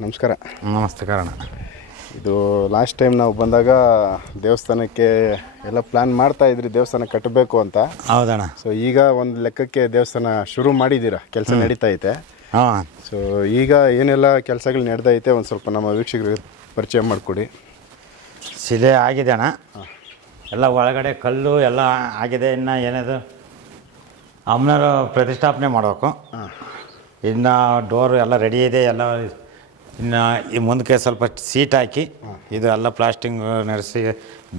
ನಮಸ್ಕಾರ. ನಮಸ್ತೆ ಕಾರಣ. ಇದು ಲಾಸ್ಟ್ ಟೈಮ್ ನಾವು ಬಂದಾಗ ದೇವಸ್ಥಾನಕ್ಕೆ ಎಲ್ಲ ಪ್ಲ್ಯಾನ್ ಮಾಡ್ತಾ ಇದ್ರಿ ದೇವಸ್ಥಾನ ಕಟ್ಟಬೇಕು ಅಂತ. ಹೌದಣ್ಣ. ಸೊ ಈಗ ಒಂದು ಲೆಕ್ಕಕ್ಕೆ ದೇವಸ್ಥಾನ ಶುರು ಮಾಡಿದ್ದೀರಾ ಕೆಲಸ ನಡೀತಾ ಐತೆ. ಹಾಂ. ಸೊ ಈಗ ಏನೆಲ್ಲ ಕೆಲಸಗಳು ನಡೆದೈತೆ ಒಂದು ಸ್ವಲ್ಪ ನಮ್ಮ ವೀಕ್ಷಕರಿಗೆ ಪರಿಚಯ ಮಾಡಿಕೊಡಿ. ಶಿಲೆ ಆಗಿದೆ ಅಣ್ಣ. ಎಲ್ಲ ಒಳಗಡೆ ಕಲ್ಲು ಎಲ್ಲ ಆಗಿದೆ ಇನ್ನು ಏನದು? ಅಮ್ಮನವರು ಪ್ರತಿಷ್ಠಾಪನೆ ಮಾಡಬೇಕು. ಇನ್ನು ಡೋರು ಎಲ್ಲ ರೆಡಿ ಇದೆ ಎಲ್ಲ ಇನ್ನು ಈ ಮುಂದಕ್ಕೆ ಸ್ವಲ್ಪ ಸೀಟ್ ಹಾಕಿ ಇದು ಎಲ್ಲ ಪ್ಲಾಸ್ಟಿಂಗ್ ನಡೆಸಿ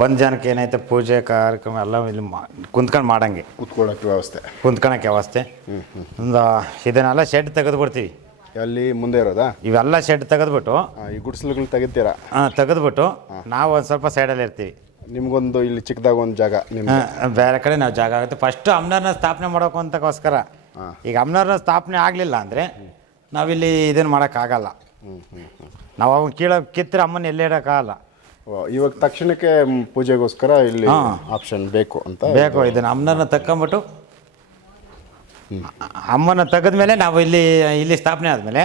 ಬಂದ ಜನಕ್ಕೆ ಏನೈತೆ ಪೂಜೆ ಕಾರ್ಯಕ್ರಮ ಎಲ್ಲ ಇಲ್ಲಿ ಮಾ ಕುಂತ್ಕೊಂಡು ಮಾಡಂಗೆ. ಕುತ್ಕೊಳ್ಳೋಕ್ಕೆ ವ್ಯವಸ್ಥೆ. ಕುಂತ್ಕೊಳಕ್ಕೆ ವ್ಯವಸ್ಥೆ. ಒಂದು ಇದನ್ನೆಲ್ಲ ಶೆಡ್ ತೆಗೆದುಬಿಡ್ತೀವಿ ಅಲ್ಲಿ ಮುಂದೆ ಇರೋದಾ? ಇವೆಲ್ಲ ಶೆಡ್ ತೆಗೆದ್ಬಿಟ್ಟು ಈ ಗುಡಿಸಲುಗಳು ತೆಗಿತೀರಾ ಹಾಂ ತೆಗೆದ್ಬಿಟ್ಟು ನಾವು ಒಂದು ಸ್ವಲ್ಪ ಸೈಡಲ್ಲಿ ಇರ್ತೀವಿ. ನಿಮಗೊಂದು ಇಲ್ಲಿ ಚಿಕ್ಕದಾಗ ಒಂದು ಜಾಗ ನಿಮ್ಮ ಬೇರೆ ಕಡೆ ನಾವು ಜಾಗ ಆಗುತ್ತೆ. ಫಸ್ಟ್ ಅಮ್ನರ್ನ ಸ್ಥಾಪನೆ ಮಾಡೋಕು ಅಂತಕ್ಕೋಸ್ಕರ ಈಗ ಅಮ್ನರ್ನ ಸ್ಥಾಪನೆ ಆಗಲಿಲ್ಲ ಅಂದರೆ ನಾವಿಲ್ಲಿ ಇದನ್ನು ಮಾಡೋಕ್ಕಾಗಲ್ಲ ನಾವು ಅವನು ಕೀಳ ಕಿತ್ತರೆ ಅಮ್ಮನ ಎಲ್ಲೇ ಇಡೋಕ್ಕಾಗಲ್ಲ ಇವಾಗ ತಕ್ಷಣಕ್ಕೆ ಪೂಜೆಗೋಸ್ಕರ ಇಲ್ಲಿ. ಆಪ್ಷನ್ ಬೇಕು ಅಂತ ಬೇಕು ಇದನ್ನು ಅಮ್ಮನನ್ನು ತಕ್ಕೊಂಬಿಟ್ಟು ಅಮ್ಮನ ತೆಗೆದ್ಮೇಲೆ ನಾವು ಇಲ್ಲಿ ಇಲ್ಲಿ ಸ್ಥಾಪನೆ ಆದಮೇಲೆ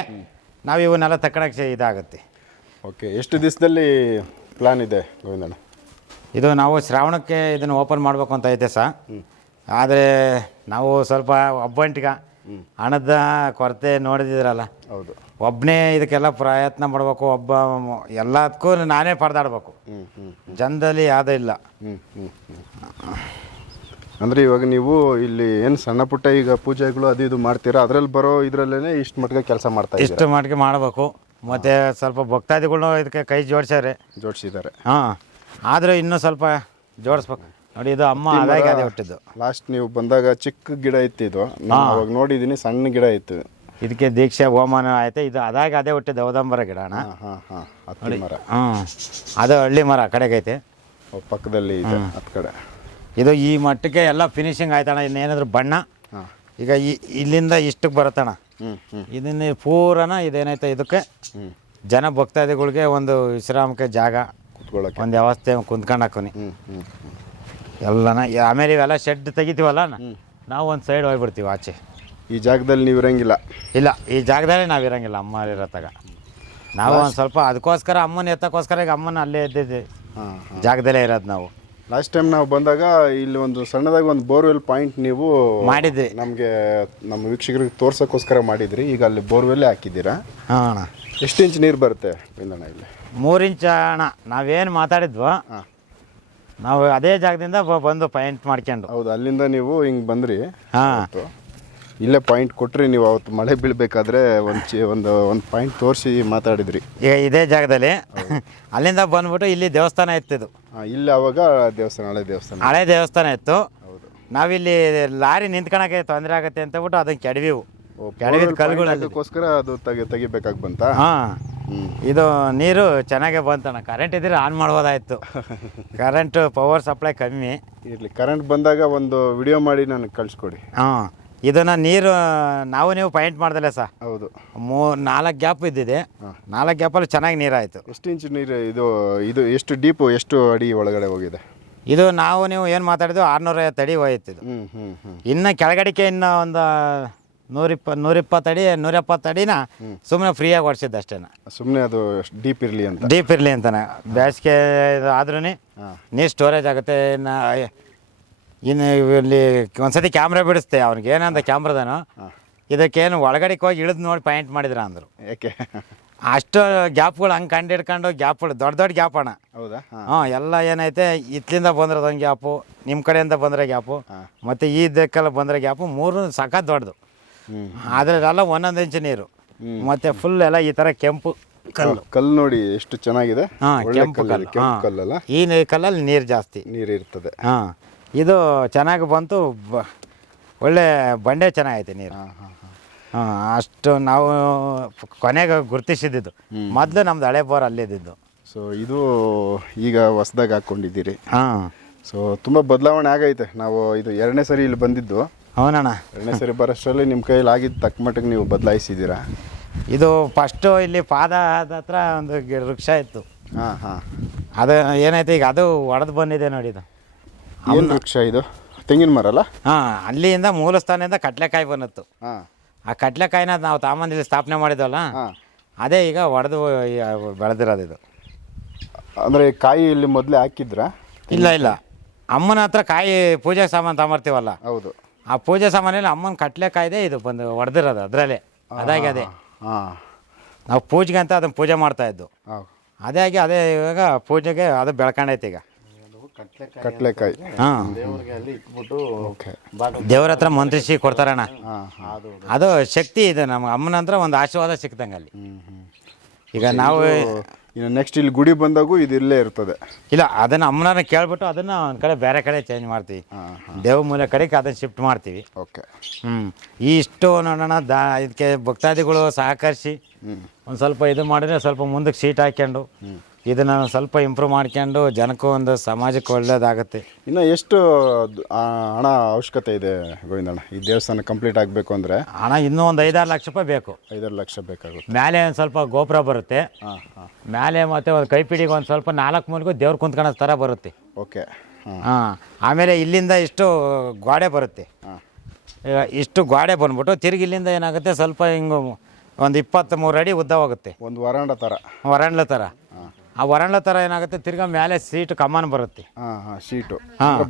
ನಾವು ಇವನ್ನೆಲ್ಲ ತಕ್ಕಳಕ್ಕೆ ಇದಾಗುತ್ತೆ. ಓಕೆ ಎಷ್ಟು ದಿವಸದಲ್ಲಿ ಪ್ಲಾನ್ ಇದೆ ಗೋವಿಂದಣ್ಣ? ಇದು ನಾವು ಶ್ರಾವಣಕ್ಕೆ ಇದನ್ನು ಓಪನ್ ಮಾಡಬೇಕು ಅಂತ ಐತೆ ಸರ್. ಆದರೆ ನಾವು ಸ್ವಲ್ಪ ಒಬ್ಬಂಟಿಗ ಹಣದ ಕೊರತೆ ನೋಡಿದಿರಲ್ಲ ಹೌದು. ಒಬ್ಬನೇ ಇದಕ್ಕೆಲ್ಲ ಪ್ರಯತ್ನ ಮಾಡಬೇಕು ಒಬ್ಬ ಎಲ್ಲದಕ್ಕೂ ನಾನೇ ಪರದಾಡ್ಬೇಕು. ಜನದಲ್ಲಿ ಯಾವುದೂ ಇಲ್ಲ. ಅಂದರೆ ಇವಾಗ ನೀವು ಇಲ್ಲಿ ಏನು ಸಣ್ಣ ಪುಟ್ಟ ಈಗ ಪೂಜೆಗಳು ಅದು ಇದು ಮಾಡ್ತೀರಾ? ಅದ್ರಲ್ಲಿ ಬರೋ ಇದರಲ್ಲೇ ಇಷ್ಟು ಮಟ್ಟಿಗೆ ಕೆಲಸ ಮಾಡ್ತಾ ಇಷ್ಟು ಮಟ್ಟಿಗೆ ಮಾಡಬೇಕು. ಮತ್ತು ಸ್ವಲ್ಪ ಭಕ್ತಾದಿಗಳು ಇದಕ್ಕೆ ಕೈ ಜೋಡಿಸ್ಯಾರೆ. ಜೋಡಿಸಿದ್ದಾರೆ. ಹಾಂ. ಆದರೂ ಇನ್ನೂ ಸ್ವಲ್ಪ ಜೋಡಿಸ್ಬೇಕು. ನೋಡಿ ಇದು ಅಮ್ಮ ಅದಾಗಿ ಅದೇ ಹುಟ್ಟಿದ್ದು. ಲಾಸ್ಟ್ ನೀವು ಬಂದಾಗ ಚಿಕ್ಕ ಗಿಡ ಇತ್ತು ಇದು ನಾನು ಅವಾಗ ನೋಡಿದ್ದೀನಿ ಸಣ್ಣ ಗಿಡ ಇತ್ತು. ಇದಕ್ಕೆ ದೀಕ್ಷೆ ಹೋಮಾನ ಆಯ್ತು. ಇದು ಅದಾಗ ಅದೇ ಹುಟ್ಟಿದ್ದು ಔದಂಬರ ಗಿಡ ಅಣ್ಣ. ಹಾಂ ಹಾ ಹಾಂ ಹತ್ತಿ ಮರ. ಹ್ಞೂ ಅದು ಹಳ್ಳಿ ಮರ ಆ ಕಡೆಗೈತೆ ಓ, ಪಕ್ಕದಲ್ಲಿ ಇದೆ ಕಡೆ. ಇದು ಈ ಮಟ್ಟಕ್ಕೆ ಎಲ್ಲ ಫಿನಿಶಿಂಗ್ ಆಯ್ತಣ್ಣ. ಇನ್ನೇನಾದ್ರು ಬಣ್ಣ? ಹಾಂ. ಈಗ ಈ ಇಲ್ಲಿಂದ ಇಷ್ಟಕ್ಕೆ ಬರುತ್ತಣ್ಣ. ಇದನ್ನ ಪೂರನ ಇದೇನೈತೆ ಇದಕ್ಕೆ? ಜನ ಭಕ್ತಾದಿಗಳಿಗೆ ಒಂದು ವಿಶ್ರಾಮಕ್ಕೆ ಜಾಗ. ಕುತ್ಕೊಳ್ಳೋಕೆ. ಒಂದು ವ್ಯವಸ್ಥೆ ಕುಂತ್ಕೊಂಡು ಹಾಕೋನಿ ಹ್ಞೂ ಹ್ಞೂ ಎಲ್ಲನ ಆಮೇಲೆ ಇವೆಲ್ಲ ಶೆಡ್ ತೆಗಿತೀವಲ್ಲ ನಾವು ಒಂದು ಸೈಡ್ ಹೋಗ್ಬಿಡ್ತೀವಿ ಆಚೆ. ಈ ಜಾಗದಲ್ಲಿ ನೀವು ಇರಂಗಿಲ್ಲ. ಇಲ್ಲ ಈ ಜಾಗದಲ್ಲಿ ನಾವು ಇರಂಗಿಲ್ಲ ಅಮ್ಮ ಇರತ್ತಾಗ. ನಾವು ಒಂದು ಸ್ವಲ್ಪ ಅದಕ್ಕೋಸ್ಕರ ಅಮ್ಮನ ಎತ್ತಕ್ಕೋಸ್ಕರ ಈಗ ಅಮ್ಮನ ಅಲ್ಲೇ ಇದ್ದಿದ್ದೆ ಹಾಂ ಜಾಗದಲ್ಲೇ ಇರೋದು ನಾವು. ಲಾಸ್ಟ್ ಟೈಮ್ ನಾವು ಬಂದಾಗ ಇಲ್ಲಿ ಒಂದು ಸಣ್ಣದಾಗಿ ಒಂದು ಬೋರ್ವೆಲ್ ಪಾಯಿಂಟ್ ನೀವು ಮಾಡಿದ್ರಿ. ನಮಗೆ ನಮ್ಮ ವೀಕ್ಷಕರಿಗೆ ತೋರ್ಸೋಕ್ಕೋಸ್ಕರ ಮಾಡಿದ್ರಿ. ಈಗ ಅಲ್ಲಿ ಬೋರ್ವೆಲ್ಲೇ ಹಾಕಿದ್ದೀರಾ? ಹಾಂ ಅಣ್ಣ. ಎಷ್ಟು ಇಂಚ್ ನೀರು ಬರುತ್ತೆ ಇಲ್ಲಣ್ಣ ಇಲ್ಲಿ? ಮೂರು ಇಂಚ ಅಣ್ಣ ನಾವೇನು ಮಾತಾಡಿದ್ವೋ ಹಾಂ. ನಾವು ಅದೇ ಜಾಗದಿಂದ ಬ- ಬಂದು ಪಾಯಿಂಟ್ ಮಾಡ್ಕೊಂಡು. ಹೌದು ಅಲ್ಲಿಂದ ನೀವು ಹಿಂಗೆ ಬಂದ್ರಿ. ಹಾಂ. ಇಲ್ಲೇ ಪಾಯಿಂಟ್ ಕೊಟ್ರಿ ನೀವು ಅವತ್ತು ಮಳೆ ಬೀಳ್ಬೇಕಾದ್ರೆ ಒಂದು ಚಿ ಒಂದು ಒಂದು ಪಾಯಿಂಟ್ ತೋರಿಸಿ ಮಾತಾಡಿದ್ರಿ. ಈಗ ಇದೇ ಜಾಗದಲ್ಲಿ. ಅಲ್ಲಿಂದ ಬಂದ್ಬಿಟ್ಟು ಇಲ್ಲಿ ದೇವಸ್ಥಾನ ಇತ್ತು ಇಲ್ಲಿ ಅವಾಗ ದೇವಸ್ಥಾನ ಹಳೆ ದೇವಸ್ಥಾನ. ಹಳೆ ದೇವಸ್ಥಾನ ಇತ್ತು. ಹೌದು. ನಾವಿಲ್ಲಿ ಲಾರಿ ನಿಂತ್ಕೊಳಕ್ಕೆ ತೊಂದರೆ ಆಗುತ್ತೆ ಅಂತ ಬಿಟ್ಟು ಅದನ್ನ ಕೆಡವಿವು. ಕೆಡವಿದ borewell point ಅದು ತೆಗಿ ತೆಗಿಬೇಕಾಗಿ ಬಂತಾ? ಹಾಂ. ಇದು ನೀರು ಚೆನ್ನಾಗೇ ಬಂತಣ್ಣ. ಕರೆಂಟ್ ಇದ್ರೆ ಆನ್ ಮಾಡ್ಬೋದಾಯ್ತು. ಕರೆಂಟ್ ಪವರ್ ಸಪ್ಲೈ ಕಮ್ಮಿ. ಇರಲಿ ಕರೆಂಟ್ ಬಂದಾಗ ಒಂದು ವಿಡಿಯೋ ಮಾಡಿ ನನಗೆ ಕಳಿಸ್ಕೊಡಿ. ಹಾಂ ಇದನ್ನ ನೀರು ನಾವು ನೀವು ಪಾಯಿಂಟ್ ಮಾಡ್ದಲ್ಲ ಸರ್ ಹೌದು. ಮೂ ನಾಲ್ಕು ಗ್ಯಾಪ್ ಇದ್ದಿದೆ. ನಾಲ್ಕು ಗ್ಯಾಪಲ್ಲಿ ಚೆನ್ನಾಗಿ ನೀರಾಯಿತು. ಎಷ್ಟು ಇಂಚ್ ನೀರು ಇದು ಇದು ಎಷ್ಟು ಡೀಪು ಎಷ್ಟು ಅಡಿ ಒಳಗಡೆ ಹೋಗಿದೆ? ಇದು ನಾವು ನೀವು ಏನು ಮಾತಾಡಿದ್ವಿ ಆರುನೂರೈವತ್ತು ಅಡಿ ಹೋಯ್ತು ಇದು ಹ್ಞೂ ಹ್ಞೂ ಹ್ಞೂ ಇನ್ನು ಕೆಳಗಡಿಕೆ ಇನ್ನು ಒಂದು ನೂರಿಪ್ಪ ನೂರಿಪ್ಪತ್ತು ಅಡಿ ನೂರೆಪ್ಪತ್ತು ಅಡಿನ ಸುಮ್ಮನೆ ಫ್ರೀಯಾಗಿ ಓಡಿಸಿದ್ದು ಅಷ್ಟೇನಾ. ಸುಮ್ಮನೆ ಅದು ಡೀಪ್ ಇರಲಿ ಅಂತ. ಡೀಪ್ ಇರಲಿ ಅಂತಾನೆ. ಬೇಸಿಗೆ ಆದ್ರೂ ನೀರು ಸ್ಟೋರೇಜ್ ಆಗುತ್ತೆ. ಇನ್ನು ಇನ್ನು ಇಲ್ಲಿ ಒಂದ್ಸತಿ ಕ್ಯಾಮ್ರಾ ಬಿಡಿಸ್ತೆ. ಅವ್ನಿಗೆ ಏನಂದ ಕ್ಯಾಮ್ರದನು ಇದಕ್ಕೇನು ಒಳಗಡೆಗೆ ಹೋಗಿ ಇಳಿದು ನೋಡಿ ಪಾಯಿಂಟ್ ಮಾಡಿದ್ರ ಅಂದರು. ಯಾಕೆ? ಅಷ್ಟು ಗ್ಯಾಪ್ಗಳು ಹಂಗೆ ಕಂಡು ಹಿಡ್ಕೊಂಡು ಗ್ಯಾಪ್ಗಳು ದೊಡ್ಡ ದೊಡ್ಡ ಗ್ಯಾಪ್ ಅಣ್ಣ. ಹೌದಾ? ಹಾಂ. ಎಲ್ಲ ಏನೈತೆ ಇತ್ಲಿಂದ ಬಂದಿರೋದೊಂದು ಗ್ಯಾಪು ನಿಮ್ಮ ಕಡೆಯಿಂದ ಬಂದರೆ ಗ್ಯಾಪು ಮತ್ತು ಈ ದಕ್ಕೆಲ್ಲ ಬಂದರೆ ಗ್ಯಾಪು ಮೂರು ಸಖತ್ ದೊಡ್ಡದು. ಹ್ಞೂ ಅಲ್ಲ ಒಂದೊಂದು ಇಂಚು ನೀರು ಮತ್ತೆ ಫುಲ್ ಎಲ್ಲ ಈ ತರ ಕೆಂಪು ಕಲ್ಲು. ಕಲ್ಲು ನೋಡಿ ಎಷ್ಟು ಚೆನ್ನಾಗಿದೆ. ಕೆಂಪು ಕಲ್ಲಲ್ಲ ಈ ಕಲ್ಲಲ್ಲಿ ನೀರು ಜಾಸ್ತಿ. ನೀರು ಇರ್ತದೆ. ಹಾ ಇದು ಚೆನ್ನಾಗಿ ಬಂತು ಒಳ್ಳೆ ಬಂಡೆ ಚೆನ್ನಾಗೈತೆ ನೀರು. ಹಾಂ ಅಷ್ಟು ನಾವು ಕೊನೆಗೆ ಗುರುತಿಸಿದ್ದು. ಮೊದಲು ನಮ್ದು ಹಳೆ ಬೋರ್ ಅಲ್ಲಿದ್ದು ಸೊ ಇದು ಈಗ ಹೊಸ್ದಾಗಿ ಹಾಕ್ಕೊಂಡಿದ್ದೀರಿ ಹಾಂ. ಸೊ ತುಂಬ ಬದಲಾವಣೆ ಆಗೈತೆ. ನಾವು ಇದು ಎರಡನೇ ಸರಿ ಇಲ್ಲಿ ಬಂದಿದ್ದು. ಹೌನಣ್ಣ ಎರಡನೇ ಸರಿ ಬರೋಷ್ಟರಲ್ಲಿ ನಿಮ್ಮ ಕೈಯಲ್ಲಿ ಆಗಿದ್ದು ತಕ್ಕ ಮಟ್ಟಿಗೆ ನೀವು ಬದಲಾಯಿಸಿದ್ದೀರಾ? ಇದು ಫಸ್ಟು ಇಲ್ಲಿ ಪಾದ ಹತ್ರ ಒಂದು ಗಿಡ ವೃಕ್ಷ ಇತ್ತು. ಹಾಂ ಹಾಂ. ಅದು ಏನೈತೆ ಈಗ ಅದು ಒಡೆದು ಬಂದಿದೆ ನೋಡಿ ಇದು. ಏನು ವೃಕ್ಷ ಇದು? ತೆಂಗಿನ ಮರ ಅಲ್ಲ? ಹಾಂ ಅಲ್ಲಿಂದ ಮೂಲ ಸ್ಥಾನದಿಂದ ಕಟ್ಲೆಕಾಯಿ ಬಂದಿತ್ತು. ಹಾಂ. ಆ ಕಟ್ಲೆಕಾಯಿನ ನಾವು ತಾಮಂದಿಲ್ಲಿ ಸ್ಥಾಪನೆ ಮಾಡಿದ್ವಲ್ಲ? ಹಾಂ. ಅದೇ ಈಗ ಒಡೆದು ಬೆಳೆದಿರೋದು ಇದು. ಅಂದರೆ ಕಾಯಿ ಇಲ್ಲಿ ಮೊದಲೇ ಹಾಕಿದ್ರಾ? ಇಲ್ಲ ಇಲ್ಲ. ಅಮ್ಮನ ಹತ್ರ ಕಾಯಿ ಪೂಜೆ ಸಾಮಾನು ತಗೊಂಬರ್ತೀವಲ್ಲ? ಹೌದು. ಆ ಪೂಜೆ ಸಾಮಾನಲ್ಲಿ ಅಮ್ಮನ ಕಟ್ಲೆಕಾಯ್ದೆ ಇದು ಬಂದು ಹೊಡೆದಿರೋದು ಅದರಲ್ಲೇ. ಅದಾಗಿ ಅದೇ. ಹಾಂ. ನಾವು ಪೂಜೆಗೆ ಅಂತ ಅದನ್ನು ಪೂಜೆ ಮಾಡ್ತಾ ಇದ್ದು. ಅದೇ ಆಗಿ ಅದೇ ಇವಾಗ ಪೂಜೆಗೆ ಅದು ಬೆಳ್ಕೊಂಡೈತೆ ಈಗ. ಕಟ್ಲೆಕಾಯಿ. ಹಾಂ. ಓಕೆ. ದೇವ್ರ ಹತ್ರ ಮಂತ್ರಿಸಿ ಕೊಡ್ತಾರಣ್ಣ. ಅದು. ಶಕ್ತಿ ಇದೆ ನಮ್ಗೆ. ಅಮ್ಮನ ಹತ್ರ ಒಂದು ಆಶೀರ್ವಾದ ಸಿಕ್ತಂಗೆ ಅಲ್ಲಿ. ಈಗ ನಾವು ಇನ್ನು ನೆಕ್ಸ್ಟ್ ಇಲ್ಲಿ ಗುಡಿ ಬಂದಾಗೂ ಇದು ಇಲ್ಲೇ ಇರ್ತದೆ. ಇಲ್ಲ ಅದನ್ನು ಅಮ್ಮನ ಕೇಳ್ಬಿಟ್ಟು ಅದನ್ನು ಒಂದು ಕಡೆ ಬೇರೆ ಕಡೆ ಚೇಂಜ್ ಮಾಡ್ತೀವಿ. ದೇವ ಮೂಲ ಕಡೆಗೆ ಅದನ್ನು ಶಿಫ್ಟ್ ಮಾಡ್ತೀವಿ. ಓಕೆ ಹ್ಞೂ ಇಷ್ಟು ನೋಡೋಣ ದಾ ಇದಕ್ಕೆ ಭಕ್ತಾದಿಗಳು ಸಹಕರಿಸಿ ಒಂದು ಸ್ವಲ್ಪ ಇದು ಮಾಡಿದ್ರೆ ಸ್ವಲ್ಪ ಮುಂದಕ್ಕೆ ಸೀಟ್ ಹಾಕ್ಕೊಂಡು ಇದನ್ನು ಸ್ವಲ್ಪ ಇಂಪ್ರೂವ್ ಮಾಡ್ಕೊಂಡು ಜನಕ್ಕೂ ಒಂದು ಸಮಾಜಕ್ಕೆ ಒಳ್ಳೇದಾಗುತ್ತೆ. ಇನ್ನು ಎಷ್ಟು ಆ, ಹಣ ಅವಶ್ಯಕತೆ ಇದೆ ಗೋವಿಂದಣ್ಣ? ಈ ದೇವಸ್ಥಾನ ಕಂಪ್ಲೀಟ್ ಆಗಬೇಕು ಅಂದರೆ? ಹಣ ಇನ್ನೂ ಒಂದು ಐದಾರು ಲಕ್ಷ ರೂಪಾಯಿ ಬೇಕು. ಐದಾರು ಲಕ್ಷ ಬೇಕಾಗುತ್ತೆ. ಮೇಲೆ ಒಂದು ಸ್ವಲ್ಪ ಗೋಪುರ ಬರುತ್ತೆ. ಹಾಂ ಹಾಂ. ಮೇಲೆ ಮತ್ತು ಒಂದು ಕೈಪಿಡಿಗೆ ಒಂದು ಸ್ವಲ್ಪ ನಾಲ್ಕು ಮೂಲಿಗೂ ದೇವ್ರು ಕುಂತ್ಕೊಳ್ಳೋ ಥರ ಬರುತ್ತೆ. ಓಕೆ. ಹಾಂ. ಹಾಂ. ಆಮೇಲೆ ಇಲ್ಲಿಂದ ಇಷ್ಟು ಗೋಡೆ ಬರುತ್ತೆ. ಹಾಂ. ಈಗ ಇಷ್ಟು ಗೋಡೆ ಬಂದ್ಬಿಟ್ಟು ತಿರುಗಿ ಇಲ್ಲಿಂದ ಏನಾಗುತ್ತೆ ಸ್ವಲ್ಪ ಹಿಂಗೆ ಒಂದು ಇಪ್ಪತ್ತ್ ಮೂರು ಅಡಿ ಉದ್ದ ಹೋಗುತ್ತೆ. ಒಂದು ವರಾಂಡ ಥರ ವರಂಡ್ಲ ಥರ ಆ ವರಂಡ ಥರ ಏನಾಗುತ್ತೆ? ತಿರ್ಗಾ ಮೇಲೆ ಸೀಟ್ ಕಮಾನ್ ಬರುತ್ತೆ. ಹಾಂ ಹಾಂ ಶೀಟು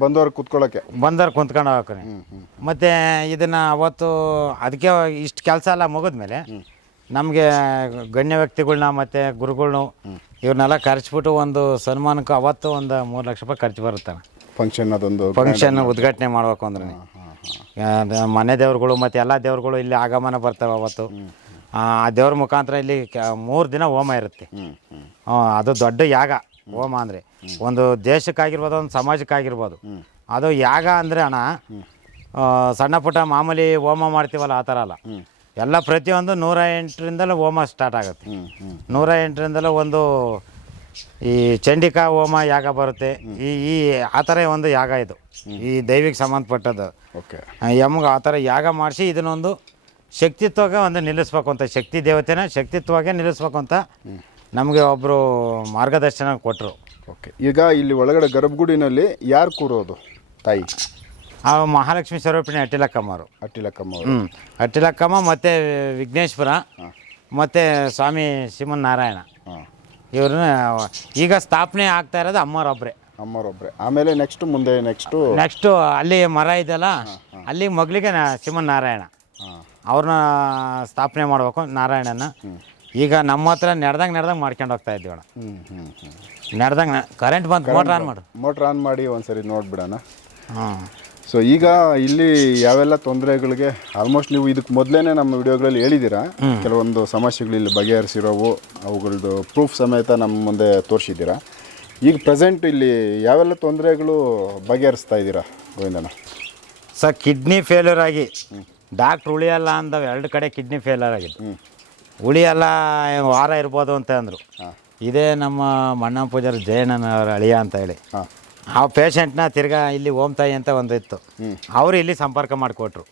ಬಂದವ್ರಿಗೆ ಕುತ್ಕೊಳ್ಳೋಕ್ಕೆ ಬಂದವ್ರು ಕುಂತ್ಕೊಂಡು ಹೋಗ್ರಿ ಮತ್ತೆ ಇದನ್ನ ಅವತ್ತು ಅದಕ್ಕೆ ಇಷ್ಟು ಕೆಲಸ ಎಲ್ಲ ಮುಗಿದ್ಮೇಲೆ ನಮಗೆ ಗಣ್ಯ ವ್ಯಕ್ತಿಗಳ್ನ ಮತ್ತು ಗುರುಗಳ್ನು ಇವ್ರನ್ನೆಲ್ಲ ಖರ್ಚ್ಬಿಟ್ಟು ಒಂದು ಸನ್ಮಾನಕ್ಕೆ ಅವತ್ತು ಒಂದು ಮೂರು ಲಕ್ಷ ರೂಪಾಯಿ ಖರ್ಚು ಬರುತ್ತೆ ಫಂಕ್ಷನ್ ಅದೊಂದು ಫಂಕ್ಷನ್ ಉದ್ಘಾಟನೆ ಮಾಡ್ಬೇಕು ಅಂದ್ರೆ ಮನೆ ದೇವ್ರುಗಳು ಮತ್ತು ಎಲ್ಲ ದೇವ್ರುಗಳು ಇಲ್ಲಿ ಆಗಮನ ಬರ್ತವೆ ಅವತ್ತು. ಆ ದೇವ್ರ ಮುಖಾಂತರ ಇಲ್ಲಿ ಮೂರು ದಿನ ಹೋಮ ಇರುತ್ತೆ. ಅದು ದೊಡ್ಡ ಯಾಗ ಹೋಮ ಅಂದರೆ. ಒಂದು ದೇಶಕ್ಕಾಗಿರ್ಬೋದು ಒಂದು ಸಮಾಜಕ್ಕಾಗಿರ್ಬೋದು. ಅದು ಯಾಗ ಅಂದರೆ ಅಣ್ಣ ಸಣ್ಣ ಪುಟ್ಟ ಮಾಮೂಲಿ ಹೋಮ ಮಾಡ್ತೀವಲ್ಲ ಆ ಥರ ಅಲ್ಲ. ಎಲ್ಲ ಪ್ರತಿಯೊಂದು ನೂರ ಎಂಟರಿಂದಲೂ ಹೋಮ ಸ್ಟಾರ್ಟ್ ಆಗುತ್ತೆ. ನೂರ ಎಂಟರಿಂದಲೂ ಒಂದು ಈ ಚಂಡಿಕಾ ಹೋಮ ಯಾಗ ಬರುತ್ತೆ. ಈ ಈ ಆ ಥರ ಒಂದು ಯಾಗ ಇದು. ಈ ದೈವಿಗೆ ಸಂಬಂಧಪಟ್ಟದ್ದು. ಓಕೆ. ಯಮ್ಗೆ ಆ ಥರ ಯಾಗ ಮಾಡಿಸಿ ಇದನ್ನೊಂದು ಶಕ್ತಿತ್ವಗೆ ಒಂದು ನಿಲ್ಲಿಸ್ಬೇಕು ಅಂತ ಶಕ್ತಿ ದೇವತೆನ ಶಕ್ತಿತ್ವಾಗೆ ನಿಲ್ಲಿಸ್ಬೇಕು ಅಂತ ನಮಗೆ ಒಬ್ಬರು ಮಾರ್ಗದರ್ಶನ ಕೊಟ್ಟರು ಓಕೆ ಈಗ ಇಲ್ಲಿ ಒಳಗಡೆ ಗರ್ಭಗುಡಿನಲ್ಲಿ ಯಾರು ಕೂರೋದು ತಾಯಿ? ಆ ಮಹಾಲಕ್ಷ್ಮಿ ಸ್ವರೂಪಿಣಿ ಅಟ್ಟಿಲಕ್ಕಮ್ಮರು ಅಟ್ಟಿಲಕ್ಕಮ್ಮ ಅವರು. ಹ್ಞೂ ಅಟ್ಟಿಲಕ್ಕಮ್ಮ ಮತ್ತು ವಿಘ್ನೇಶ್ವರ ಮತ್ತು ಸ್ವಾಮಿ ಶ್ರೀಮನ್ ನಾರಾಯಣ ಹಾಂ. ಇವ್ರನ್ನ ಈಗ ಸ್ಥಾಪನೆ ಆಗ್ತಾ ಇರೋದು ಅಮ್ಮರೊಬ್ಬರೇ ಅಮ್ಮರೊಬ್ಬರೇ ಆಮೇಲೆ ನೆಕ್ಸ್ಟ್ ಮುಂದೆ ನೆಕ್ಸ್ಟು ನೆಕ್ಸ್ಟು ಅಲ್ಲಿ ಮರ ಇದೆಯಲ್ಲ ಅಲ್ಲಿ ಮಗಳಿಗೆ ನಾ ನಾರಾಯಣ ಹಾಂ. ಅವ್ರನ್ನ ಸ್ಥಾಪನೆ ಮಾಡ್ಬೇಕು ನಾರಾಯಣನ ಈಗ ನಮ್ಮ ಹತ್ರ ನೆಡ್ದಂಗೆ ನೆಡ್ದಂಗೆ ಮಾಡ್ಕೊಂಡು ಹೋಗ್ತಾ ಇದ್ದೀವಿ ಅಣ್ಣ. ಹ್ಞೂ ಹ್ಞೂ ಹ್ಞೂ ನೆಡ್ದಂಗೆ ಕರೆಂಟ್ ಬಂತು ಮೋಟ್ರ್ ಆನ್ ಮಾಡು. ಮೋಟ್ರ್ ಆನ್ ಮಾಡಿ ಒಂದ್ಸರಿ ನೋಡ್ಬಿಡೋಣ. ಹಾಂ. ಸೊ ಈಗ ಇಲ್ಲಿ ಯಾವೆಲ್ಲ ತೊಂದರೆಗಳಿಗೆ ಆಲ್ಮೋಸ್ಟ್ ನೀವು ಇದಕ್ಕೆ ಮೊದಲೇ ನಮ್ಮ ವಿಡಿಯೋಗಳಲ್ಲಿ ಹೇಳಿದ್ದೀರಾ. ಕೆಲವೊಂದು ಸಮಸ್ಯೆಗಳು ಇಲ್ಲಿ ಬಗೆಹರಿಸಿರೋವು ಅವುಗಳದ್ದು ಪ್ರೂಫ್ ಸಮೇತ ನಮ್ಮ ಮುಂದೆ ತೋರಿಸಿದ್ದೀರಾ. ಈಗ ಪ್ರೆಸೆಂಟ್ ಇಲ್ಲಿ ಯಾವೆಲ್ಲ ತೊಂದರೆಗಳು ಬಗೆಹರಿಸ್ತಾ ಇದ್ದೀರಾ ಗೋವಿಂದಣ್ಣ? ಸರ್ ಕಿಡ್ನಿ ಫೇಲ್ಯೂರ್ ಆಗಿ ಡಾಕ್ಟ್ರ್ ಉಳಿಯಲ್ಲ ಅಂದವು ಎರಡು ಕಡೆ ಕಿಡ್ನಿ ಫೇಲರ್ ಆಗಿತ್ತು. ಉಳಿಯಲ್ಲ ವಾರ ಇರ್ಬೋದು ಅಂತ ಅಂದರು. ಇದೇ ನಮ್ಮ ಮಣ್ಣ ಪೂಜಾರಿ ಜಯಣ್ಣನವರ ಅಳಿಯ ಅಂತ ಹೇಳಿ. ಆ ಪೇಷಂಟ್ನ ತಿರ್ಗಾ ಇಲ್ಲಿ ಓಮ್ ತಾಯಿ ಅಂತ ಒಂದು ಇತ್ತು. ಅವರು ಇಲ್ಲಿ ಸಂಪರ್ಕ ಮಾಡಿಕೊಟ್ರು.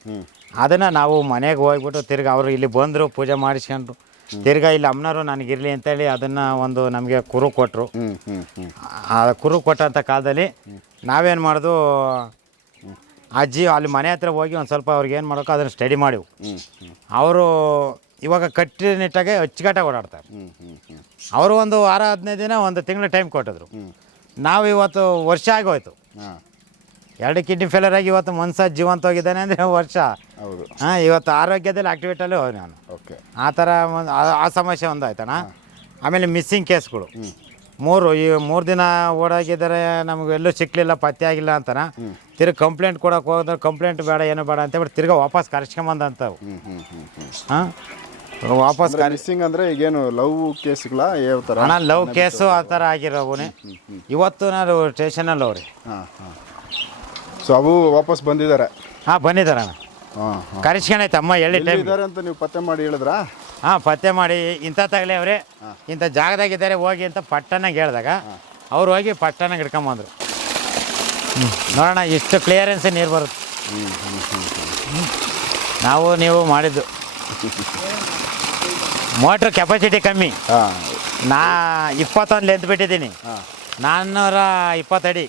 ಅದನ್ನು ನಾವು ಮನೆಗೆ ಹೋಗ್ಬಿಟ್ಟು ತಿರ್ಗಾ ಅವರು ಇಲ್ಲಿ ಬಂದರು ಪೂಜೆ ಮಾಡಿಸ್ಕೊಂಡ್ರು. ತಿರ್ಗಾ ಇಲ್ಲಿ ಅಮ್ಮನವರು ನನಗಿರಲಿ ಅಂತೇಳಿ ಅದನ್ನು ಒಂದು ನಮಗೆ ಕುರು ಕೊಟ್ಟರು ಆ ಕುರು ಕೊಟ್ಟಂಥ ಕಾಲದಲ್ಲಿ ನಾವೇನು ಮಾಡೋದು ಅಜ್ಜಿ ಅಲ್ಲಿ ಮನೆ ಹತ್ರ ಹೋಗಿ ಒಂದು ಸ್ವಲ್ಪ ಅವ್ರಿಗೆ ಏನು ಮಾಡೋಕೆ ಅದನ್ನು ಸ್ಟಡಿ ಮಾಡಿವು. ಅವರು ಇವಾಗ ಕಟ್ಟಿನಿಟ್ಟಾಗೆ ಅಚ್ಚುಕಟ್ಟಾಗಿ ಓಡಾಡ್ತಾರೆ. ಅವರು ಒಂದು ವಾರ ಹದಿನೈದು ದಿನ ಒಂದು ತಿಂಗಳ ಟೈಮ್ ಕೊಟ್ಟಿದ್ರು. ನಾವು ಇವತ್ತು ವರ್ಷ ಆಗೋಯ್ತು. ಎರಡು ಕಿಡ್ನಿ ಫೇಲರ್ ಆಗಿ ಇವತ್ತು ಮನ್ಸ ಜೀವಂತವಾಗಿದ್ದಾನೆ ಅಂದರೆ ವರ್ಷ. ಹೌದು. ಹಾಂ ಇವತ್ತು ಆರೋಗ್ಯದಲ್ಲಿ ಆಕ್ಟಿವೇಟಲ್ಲಿ ಹೋಗಿ ನಾನು. ಓಕೆ. ಆ ಥರ ಒಂದು ಆ- ಸಮಸ್ಯೆ ಒಂದು ಆಯ್ತಣ್ಣ ಆಮೇಲೆ ಮಿಸ್ಸಿಂಗ್ ಕೇಸ್ಗಳು ಮೂರು ಈ ಮೂರು ದಿನ ಓಡಾಗಿದ್ದಾರೆ ನಮಗೆ ಎಲ್ಲೂ ಸಿಕ್ಕಲಿಲ್ಲ ಪತ್ತೆ ಆಗಿಲ್ಲ ಅಂತನ. ತಿರ್ಗಿ ಕಂಪ್ಲೇಂಟ್ ಕೊಡಕ್ಕೆ ಹೋದ್ರೆ ಕಂಪ್ಲೇಂಟ್ ಬೇಡ ಏನು ಬೇಡ ಅಂತೇಳಿ ತಿರ್ಗಿ ವಾಪಸ್ ಕರೆಸ್ಕೊಂಬಂದಂಥವು ಹಾಂ? ವಾಪಸ್ ಕರೆಸಿಂಗ್ ಮಿಸ್ಸಿಂಗ್ ಅಂದರೆ ಈಗೇನು ಲವ್ ಕೇಸ್ಗಳ ಯಾವ ಥರ ಹಣ ಲವ್ ಕೇಸು ಆ ಥರ ಆಗಿರೋವನೇ. ಇವತ್ತು ನಾನು ಸ್ಟೇಷನಲ್ಲಿ ಅವ್ರಿ. ಸೊ ಅವು ವಾಪಸ್ ಬಂದಿದ್ದಾರೆ. ಹಾಂ ಬಂದಿದ್ದಾರೆ ಅಣ್ಣ. ಕರೆಸ್ಕೊಂಡೈತೆ ಅಮ್ಮ ಹೇಳಿ ಅಂತ ನೀವು ಪತ್ತೆ ಮಾಡಿ ಹೇಳಿದ್ರಾ? ಹಾಂ ಪತ್ತೆ ಮಾಡಿ ಇಂಥ ತಗಲಿ ಅವ್ರೆ ಇಂಥ ಜಾಗದಾಗಿದ್ದಾರೆ ಹೋಗಿ ಅಂತ ಪಟ್ಟನಾಗ ಹೇಳಿದಾಗ ಅವ್ರು ಹೋಗಿ ಪಟ್ಟಣ ಹಿಡ್ಕೊಂಬಂದ್ರು. ನೋಡೋಣ ಇಷ್ಟು ಕ್ಲಿಯರೆನ್ಸ್ ನೀರು ಬರುತ್ತೆ. ನಾವು ನೀವು ಮಾಡಿದ್ದು. ಮೋಟ್ರ್ ಕೆಪಾಸಿಟಿ ಕಮ್ಮಿ. ಹಾಂ. ನಾ ಇಪ್ಪತ್ತೊಂದು ಲೆಂತ್ ಬಿಟ್ಟಿದ್ದೀನಿ. ನಾನ್ನೂರ ಇಪ್ಪತ್ತಡಿ.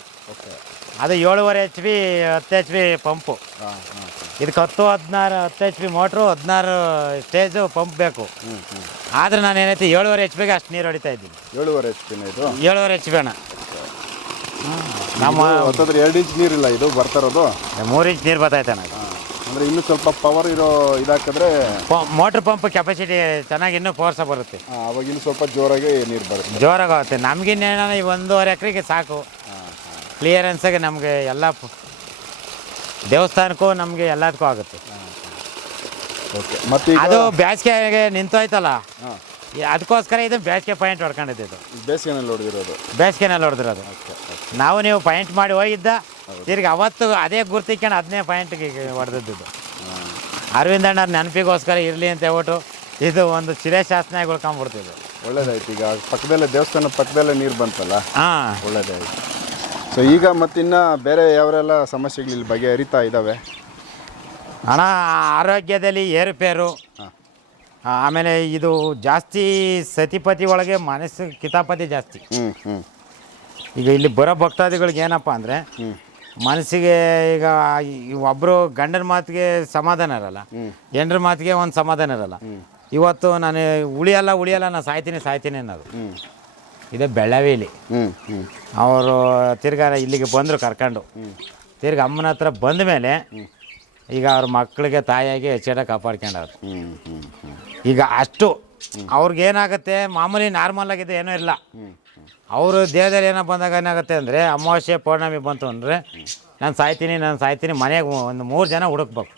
ಅದು ಏಳುವರೆ ಎಚ್ ಬಿ ಹತ್ತು ಎಚ್ ಬಿ ಪಂಪು. ಇದಕ್ಕೆ ಹತ್ತು ಹದಿನಾರು ಹತ್ತು ಎಚ್ ಪಿ ಮೋಟ್ರು ಹದಿನಾರು ಸ್ಟೇಜು ಪಂಪ್ ಬೇಕು. ಆದರೆ ನಾನು ಏನೈತೆ ಏಳುವರೆ ಎಚ್ ಪಿಗೆ ಅಷ್ಟು ನೀರು ಹೊಡಿತಾ ಇದ್ದೀನಿ. ಏಳುವರೆ ಎಚ್ ಪಿನ ಇದು? ಏಳುವರೆ ಎಚ್ ಪಿ ಅಣ್ಣ. ನಮ್ಮ ಹೊತ್ತದ್ರೆ ಎರಡು ಇಂಚ್ ನೀರಿಲ್ಲ ಇದು ಬರ್ತಾ ಇರೋದು? ಮೂರು ಇಂಚ್ ನೀರು ಬರ್ತೈತೆ ಅಣ್ಣ ಹಾಂ ಅಂದರೆ ಇನ್ನೂ ಸ್ವಲ್ಪ ಪವರ್ ಇರೋ ಇದಾಕಿದ್ರೆ ಮೋಟ್ರ್ ಪಂಪ್ ಕೆಪಾಸಿಟಿ ಚೆನ್ನಾಗಿ ಇನ್ನೂ ಫೋರ್ಸ ಬರುತ್ತೆ. ಅವಾಗ ಇನ್ನು ಸ್ವಲ್ಪ ಜೋರಾಗಿ ನೀರು ಬರುತ್ತೆ. ಜೋರಾಗಿ ಆಗುತ್ತೆ. ನಮಗಿನ್ನೇನ ಈ ಒಂದೂವರೆ ಎಕರೆಗೆ ಸಾಕು. ಕ್ಲಿಯರೆನ್ಸಾಗಿ ನಮಗೆ ಎಲ್ಲ ದೇವಸ್ಥಾನಕ್ಕೂ ನಮಗೆ ಎಲ್ಲದಕ್ಕೂ ಆಗುತ್ತೆ. ಓಕೆ ಮತ್ತು ಅದು ಬೇಸಿಗೆಗೆ ನಿಂತೋಯ್ತಲ್ಲ? ಅದಕ್ಕೋಸ್ಕರ ಇದು ಬೇಸಿಗೆ ಪಾಯಿಂಟ್ ಹೊಡ್ಕೊಂಡಿದ್ದು ಬೇಸಿಗೆನಲ್ಲಿ ಹೊಡೆದಿರೋದು. ಬೇಸಿಗೆನಲ್ಲಿ ಹೊಡೆದಿರೋದು. ನಾವು ನೀವು ಪಾಯಿಂಟ್ ಮಾಡಿ ಹೋಗಿದ್ದ ತಿರ್ಗಿ ಅವತ್ತು ಅದೇ ಗುರ್ತಿಕೊಂಡು ಅದನ್ನೇ ಪಾಯಿಂಟ್ಗೆ ಹೊಡೆದಿದ್ದು ಇದು. ಅರವಿಂದ್ ಅಣ್ಣ ನೆನಪಿಗೋಸ್ಕರ ಇರಲಿ ಅಂತ ಹೇಳ್ಬಿಟ್ಟು ಇದು ಒಂದು ಶಿಲೆ ಶಾಸನ ಉಳ್ಕೊಂಡ್ಬಿಡ್ತಿದ್ದು ಒಳ್ಳೇದಾಯ್ತು. ಈಗ ಪಕ್ಕದಲ್ಲೇ ದೇವಸ್ಥಾನ ಪಕ್ಕದಲ್ಲೇ ನೀರು ಬಂತಲ್ಲ? ಹಾಂ. ಒಳ್ಳೇದಾಯ್ತು. ಸೊ ಈಗ ಮತ್ತಿನ್ನ ಬೇರೆ ಯಾವರೆಲ್ಲ ಸಮಸ್ಯೆಗಳು ಇಲ್ಲಿ ಬಗೆಹರಿತಾ ಇದ್ದಾವೆ ಹಣ ಆರೋಗ್ಯದಲ್ಲಿ ಏರುಪೇರು. ಆಮೇಲೆ ಇದು ಜಾಸ್ತಿ ಸತಿಪತಿ ಒಳಗೆ ಮನಸ್ಸು ಕಿತಾಪತಿ ಜಾಸ್ತಿ. ಹ್ಞೂ ಹ್ಞೂ ಈಗ ಇಲ್ಲಿ ಬರೋ ಭಕ್ತಾದಿಗಳಿಗೆ ಏನಪ್ಪ ಅಂದರೆ ಮನಸ್ಸಿಗೆ ಈಗ ಒಬ್ಬರು ಗಂಡನ ಮಾತಿಗೆ ಸಮಾಧಾನ ಇರಲ್ಲ. ಹೆಂಡ್ರ ಮಾತಿಗೆ ಒಂದು ಸಮಾಧಾನ ಇರಲ್ಲ. ಇವತ್ತು ನಾನು ಉಳಿಯಲ್ಲ ಉಳಿಯಲ್ಲ ನಾನು ಸಾಯ್ತೀನಿ ಸಾಯ್ತೀನಿ ಅನ್ನೋದು. ಇದೇ ಬೆಳವೇಲಿ ಹ್ಞೂ ಅವರು ತಿರ್ಗಾ ಇಲ್ಲಿಗೆ ಬಂದರು ಕರ್ಕೊಂಡು. ತಿರ್ಗಿ ಅಮ್ಮನ ಹತ್ರ ಬಂದ ಮೇಲೆ ಈಗ ಅವ್ರ ಮಕ್ಕಳಿಗೆ ತಾಯಿಯಾಗಿ ಹೆಚ್ಚಿಡ ಕಾಪಾಡ್ಕೊಂಡವ್ರು. ಈಗ ಅಷ್ಟು ಅವ್ರಿಗೇನಾಗುತ್ತೆ ಮಾಮೂಲಿ ನಾರ್ಮಲ್ ಆಗಿದೆ ಏನೂ ಇಲ್ಲ. ಅವರು ದೇಹದಲ್ಲಿ ಏನೋ ಬಂದಾಗ ಏನಾಗುತ್ತೆ ಅಂದರೆ ಅಮಾವಾಸ್ಯೆ ಪೌರ್ಣಮಿ ಬಂತು ಅಂದರೆ ನಾನು ಸಾಯ್ತೀನಿ ನಾನು ಸಾಯ್ತೀನಿ ಮನೆಗೆ ಒಂದು ಮೂರು ಜನ ಹುಡುಕ್ಬೇಕು.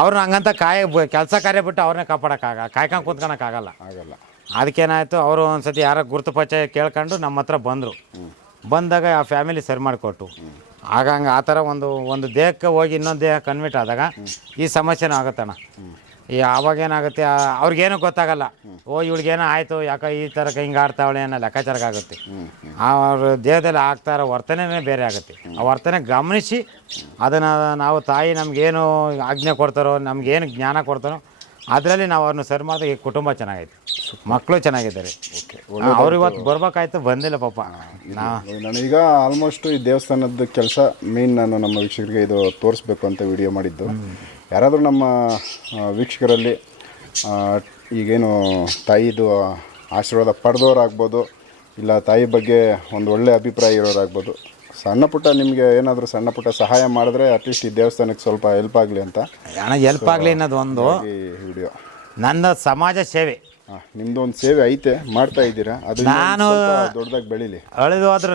ಅವ್ರನ್ನ ಹಂಗಂತ ಕಾಯ ಕೆಲಸ ಕಾರ್ಯ ಬಿಟ್ಟು ಅವ್ರನ್ನೇ ಕಾಪಾಡೋಕ್ಕಾಗ ಕಾಯ್ಕೊಂಡು ಕೂತ್ಕೊಳಕ್ಕಾಗಲ್ಲ ಆಗಲ್ಲ. ಅದಕ್ಕೇನಾಯಿತು, ಅವರು ಒಂದ್ಸತಿ ಯಾರ ಯಾರೋ ಗುರುತು ಪರಿಚಯ ಕೇಳ್ಕೊಂಡು ನಮ್ಮ ಹತ್ರ ಬಂದರು. ಬಂದಾಗ ಆ ಫ್ಯಾಮಿಲಿ ಸರಿ ಮಾಡಿಕೊಟ್ಟು ಆಗ ಹಂಗೆ ಆ ಥರ ಒಂದು ಒಂದು ದೇಹಕ್ಕೆ ಹೋಗಿ ಇನ್ನೊಂದು ದೇಹ ಕನ್ವಿಟ್ ಆದಾಗ ಈ ಸಮಸ್ಯೆನೂ ಆಗುತ್ತಣ್ಣ. ಈ ಆವಾಗೇನಾಗುತ್ತೆ ಅವ್ರಿಗೇನು ಗೊತ್ತಾಗಲ್ಲ. ಓ, ಇವಳಿಗೇನೋ ಆಯಿತು, ಯಾಕೆ ಈ ಥರ ಹಿಂಗೆ ಆಡ್ತಾವಳೆ ಅನ್ನೋ ಲೆಕ್ಕಾಚಾರಕ್ಕಾಗುತ್ತೆ ಅವ್ರ ದೇಹದಲ್ಲಿ ಆಗ್ತಾ ಇರೋ ವರ್ತನೆನೇ ಬೇರೆ ಆಗುತ್ತೆ. ಆ ವರ್ತನೆ ಗಮನಿಸಿ ಅದನ್ನು ನಾವು ತಾಯಿ ನಮಗೇನು ಆಜ್ಞೆ ಕೊಡ್ತಾರೋ, ನಮಗೇನು ಜ್ಞಾನ ಕೊಡ್ತಾರೋ ಅದರಲ್ಲಿ ನಾವು ಅವ್ರನ್ನ ಸರ್ ಮಾಡಿದಾಗ ಈ ಕುಟುಂಬ ಚೆನ್ನಾಗೈತೆ. ಮಕ್ಕಳು ಚೆನ್ನಾಗಿದ್ದಾರೆ. ಅವ್ರು ಇವತ್ತು ಬರ್ಬೇಕಾಯ್ತು ಬಂದಿಲ್ಲ ಪಾಪ. ನಾ ನಾನೀಗ ಆಲ್ಮೋಸ್ಟ್ ಈ ದೇವಸ್ಥಾನದ ಕೆಲಸ ಮೇನ್ ನಾನು ನಮ್ಮ ವೀಕ್ಷಕರಿಗೆ ಇದು ತೋರಿಸ್ಬೇಕು ಅಂತ ವಿಡಿಯೋ ಮಾಡಿದ್ದು. ಯಾರಾದರೂ ನಮ್ಮ ವೀಕ್ಷಕರಲ್ಲಿ ಆ, ಈಗೇನು ತಾಯಿದು ಆಶೀರ್ವಾದ ಪಡೆದವರಾಗ್ಬೋದು ಇಲ್ಲ ತಾಯಿ ಬಗ್ಗೆ ಒಂದು ಒಳ್ಳೆ ಅಭಿಪ್ರಾಯ ಇರೋರಾಗ್ಬೋದು ಸಣ್ಣ ಪುಟ್ಟ ನಿಮಗೆ ಏನಾದರೂ ಸಣ್ಣ ಪುಟ್ಟ ಸಹಾಯ ಮಾಡಿದ್ರೆ ಅಟ್ಲೀಸ್ಟ್ ಈ ದೇವಸ್ಥಾನಕ್ಕೆ ಸ್ವಲ್ಪ ಹೆಲ್ಪ್ ಆಗಲಿ ಅಂತ. ಹೆಲ್ಪ್ ಎಲ್ಪ್ ಆಗಲಿ ಅನ್ನೋದು ಒಂದು ಈ ವಿಡಿಯೋ ನನ್ನ ಸಮಾಜ ಸೇವೆ. ಹಾಂ ನಿಮ್ಮದು ಒಂದು ಸೇವೆ ಐತೆ ಮಾಡ್ತಾ ಇದ್ದೀರಾ? ಅದು ನಾನು- ದೊಡ್ಡದಾಗಿ ಬೆಳೀಲಿ. ಅಳೆದು ಹೋದ್ರೂ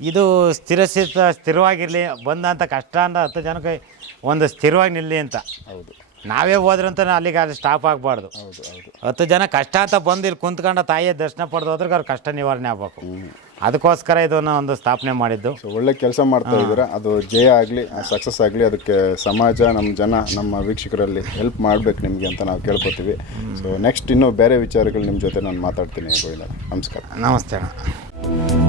ಇದು ಸ್ಥಿರ ಸ್ಥಿರವಾಗಿರಲಿ ಬಂದಂಥ ಕಷ್ಟ ಅಂತ ಹತ್ತು ಜನಕ್ಕೆ ಒಂದು ಸ್ಥಿರವಾಗಿ ನಿಲ್ಲಿ ಅಂತ. ಹೌದು. ನಾವೇ ಹೋದ್ರಂತ ಅಲ್ಲಿಗೆ ಅಲ್ಲಿ ಸ್ಟಾಪ್ ಆಗಬಾರ್ದು. ಹೌದು ಹೌದು. ಹತ್ತು ಜನ ಕಷ್ಟ ಅಂತ ಬಂದು ಇಲ್ಲಿ ಕುಂತ್ಕೊಂಡು ತಾಯಿಯ ದರ್ಶನ ಪಡೆದು ಹೋದ್ರೆ ಅವ್ರ ಕಷ್ಟ ನಿವಾರಣೆ ಆಗ್ಬೇಕು. ಅದಕ್ಕೋಸ್ಕರ ಇದನ್ನು ಒಂದು ಸ್ಥಾಪನೆ ಮಾಡಿದ್ದು. ಸೊ ಒಳ್ಳೆ ಕೆಲಸ ಮಾಡ್ತಾ ಇದ್ದೀರಾ? ಅದು ಜಯ ಆಗಲಿ ಸಕ್ಸಸ್ ಆಗಲಿ ಅದಕ್ಕೆ ಸಮಾಜ ನಮ್ಮ ಜನ ನಮ್ಮ ವೀಕ್ಷಕರಲ್ಲಿ ಹೆಲ್ಪ್ ಮಾಡ್ಬೇಕು ನಿಮಗೆ ಅಂತ ನಾವು ಕೇಳ್ಕೊತೀವಿ. ಸೊ ನೆಕ್ಸ್ಟ್ ಇನ್ನೂ ಬೇರೆ ವಿಚಾರಗಳು ನಿಮ್ಮ ಜೊತೆ ನಾನು ಮಾತಾಡ್ತೀನಿ ಗೋವಿಂದ. ನಮಸ್ಕಾರ. ನಮಸ್ತೆ ಅಣ್ಣ.